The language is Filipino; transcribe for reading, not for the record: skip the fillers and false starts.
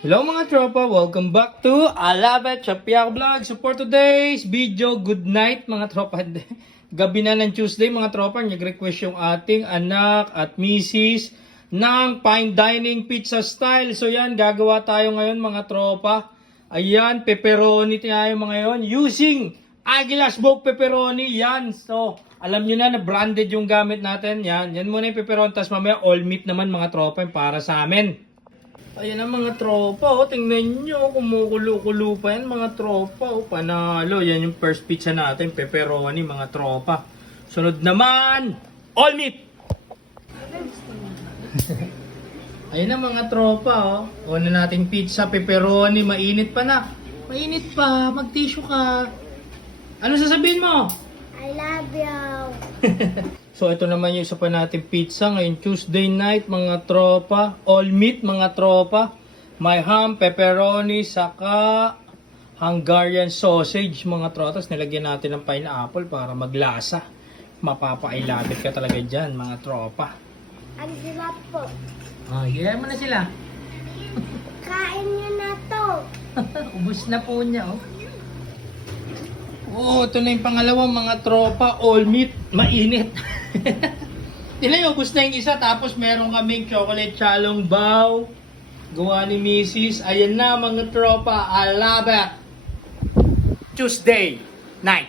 Hello mga tropa, welcome back to Alabet Chapiak Vlog. So for today's video, good night mga tropa. Gabi na ng Tuesday mga tropa, nag-request yung ating anak at misis ng fine dining pizza style. So yan, gagawa tayo ngayon mga tropa. Ayan, pepperoni tayo mga yon using Aguila Smoke Pepperoni. Yan, so alam nyo na branded yung gamit natin. Yan muna yung pepperoni, tas mamaya all meat naman mga tropa yung para sa amin. Ayan ang mga tropa, oh. Tingnan nyo, kumukulo-kulo pa yan mga tropa, oh. Panalo, yan yung first pizza natin, pepperoni mga tropa. Sunod naman, all meat! Ayan ang mga tropa, oh. Una nating pizza, pepperoni, mainit pa na. Mainit pa, mag-tissue ka. Ano sasabihin mo? I love you. So ito naman yung isa pa natin pizza ngayon Tuesday night mga tropa. All meat mga tropa. May ham, pepperoni, saka Hungarian sausage mga tropa. Tapos nilagyan natin ng pineapple para maglasa. Mapapa-ilabit ka talaga dyan mga tropa. Ang sarap po. Oh, mo na sila. Kain niyo na to. Ubus na po niya oh. Oh, ito na yung pangalawang mga tropa, all meat, mainit. Tingnan nyo, ubos na yung isa, tapos meron kaming chocolate chalong bao. Gawa ni Mrs. Ayan na mga tropa, I love it. Tuesday night.